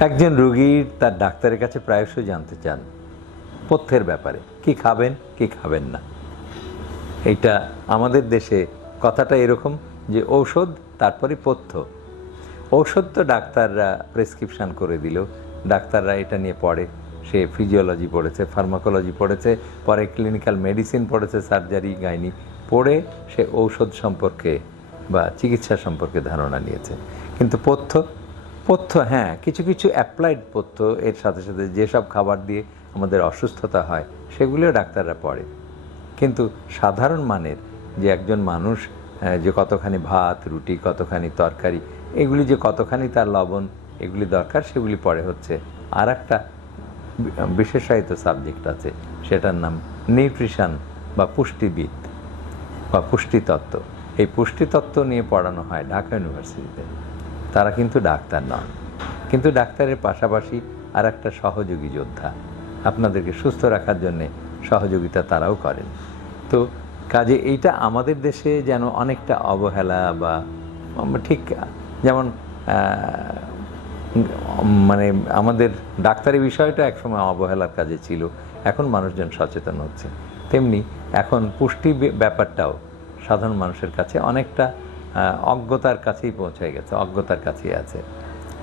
একজন রোগীর তার ডাক্তারের কাছে প্রায়শই জানতে চান, পথ্যের ব্যাপারে। কি খাবেন কি খাবেন না। এটা আমাদের দেশে কথাটা এরকম যে ঔষধ, তারপরে পথ্য। ঔষধ তো ডাক্তাররা প্রেসক্রিপশন করে দিল। ডাক্তাররা এটা নিয়ে পড়ে। সে ফিজিওলজি পড়েছে, ফার্মাকোলজি পড়েছে, পরে ক্লিনিক্যাল মেডিসিন পড়েছে, সার্জারি, গাইনি পড়ে সে ঔষধ সম্পর্কে বা চিকিৎসা সম্পর্কে ধারণা নিয়েছে। কিন্তু পথ্য পথ্য হ্যাঁ কিছু কিছু অ্যাপ্লাইড পথ্য এর সাথে সাথে যেসব খাবার দিয়ে আমাদের অসুস্থতা হয়, সেগুলিও ডাক্তাররা পড়ে। কিন্তু সাধারণ মানের যে একজন মানুষ যে কতখানি ভাত, রুটি, কতখানি তরকারি, এগুলি যে কতখানি তার লবণ, এগুলি দরকার, সেগুলি পড়ে হচ্ছে। আর একটা বিশেষায়িত সাবজেক্ট আছে, সেটার নাম নিউট্রিশন বা পুষ্টিবিদ বা পুষ্টিতত্ত্ব। এই পুষ্টিতত্ত্ব নিয়ে পড়ানো হয় ঢাকা ইউনিভার্সিটিতে তারা কিন্তু ডাক্তার নন। কিন্তু ডাক্তারের পাশাপাশি আর একটা সহযোগী যোদ্ধা। আপনাদেরকে সুস্থ রাখার জন্যে সহযোগিতা তারাও করেন। তো কাজে এইটা আমাদের দেশে যেন অনেকটা অবহেলা বা ঠিক যেমন মানে আমাদের ডাক্তারি বিষয়টা একসময় অবহেলার কাজে ছিল। এখন মানুষজন সচেতন হচ্ছে। তেমনি এখন পুষ্টি ব্যাপারটাও সাধারণ মানুষের কাছে অনেকটা অজ্ঞতার কাছেই পৌঁছে গেছে, অজ্ঞতার কাছেই আছে।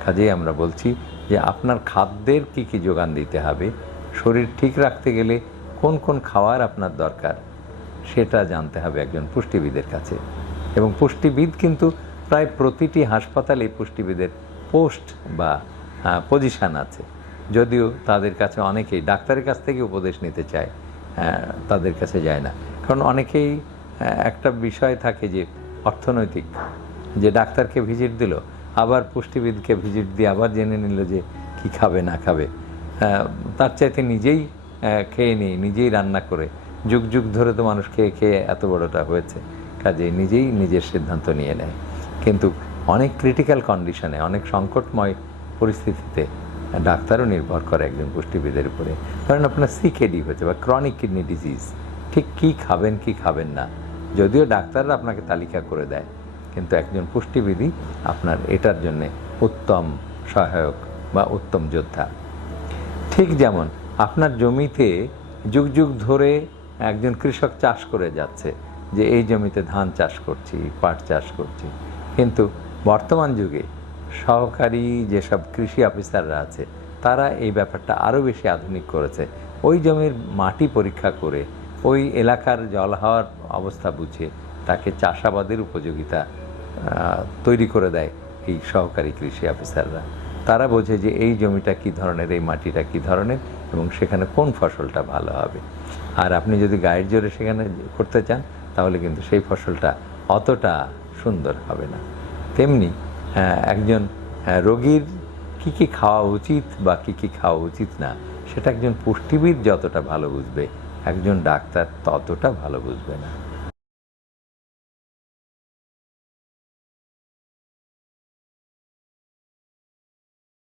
কাজেই আমরা বলছি যে আপনার খাদ্যের কি কি যোগান দিতে হবে, শরীর ঠিক রাখতে গেলে কোন কোন খাওয়ার আপনার দরকার, সেটা জানতে হবে একজন পুষ্টিবিদের কাছে। এবং পুষ্টিবিদ কিন্তু প্রায় প্রতিটি হাসপাতালে পুষ্টিবিদের পোস্ট বা পজিশন আছে। যদিও তাদের কাছে অনেকেই ডাক্তারের কাছ থেকে উপদেশ নিতে চায় তাদের কাছে যায় না। কারণ অনেকেই একটা বিষয় থাকে যে অর্থনৈতিক। যে ডাক্তারকে ভিজিট দিল, আবার পুষ্টিবিদকে ভিজিট দিয়ে আবার জেনে নিল যে কি খাবে, না খাবে। তার চাইতে নিজেই খেয়ে নিই নিজেই রান্না করে, যুগ যুগ ধরে তো মানুষ খেয়ে খেয়ে এত বড়টা হয়েছে কাজে নিজেই নিজের সিদ্ধান্ত নিয়ে নেয়। কিন্তু অনেক ক্রিটিক্যাল কন্ডিশনে অনেক সংকটময় পরিস্থিতিতে ডাক্তারও নির্ভর করে একজন পুষ্টিবিদের উপরে। কারণ আপনার সিকেডি হয়েছে বা ক্রনিক কিডনি ডিজিজ ঠিক কি খাবেন কি খাবেন না যদিও ডাক্তাররা আপনাকে তালিকা করে দেয়, কিন্তু একজন পুষ্টিবিধি আপনার এটার জন্যে উত্তম সহায়ক বা উত্তম যোদ্ধা। ঠিক যেমন আপনার জমিতে যুগ যুগ ধরে একজন কৃষক চাষ করে যাচ্ছে, যে এই জমিতে ধান চাষ করছি, পাট চাষ করছি। কিন্তু বর্তমান যুগে সহকারী যেসব কৃষি অফিসাররা আছে, তারা এই ব্যাপারটা আরও বেশি আধুনিক করেছে। ওই জমির মাটি পরীক্ষা করে ওই এলাকার জল হওয়ার অবস্থা বুঝে তাকে চাষাবাদের উপযোগিতা তৈরি করে দেয় এই সহকারী কৃষি অফিসাররা। তারা বোঝে যে এই জমিটা কি ধরনের এই মাটিটা কি ধরনের এবং সেখানে কোন ফসলটা ভালো হবে। আর আপনি যদি গায়ের জোরে সেখানে করতে চান তাহলে কিন্তু সেই ফসলটা অতটা সুন্দর হবে না। তেমনি আহ, একজন রোগীর কি কি খাওয়া উচিত বা কি কি খাওয়া উচিত না সেটা একজন পুষ্টিবিদ যতটা ভালো বুঝবে একজন ডাক্তার ততটা ভালো বুঝবে না।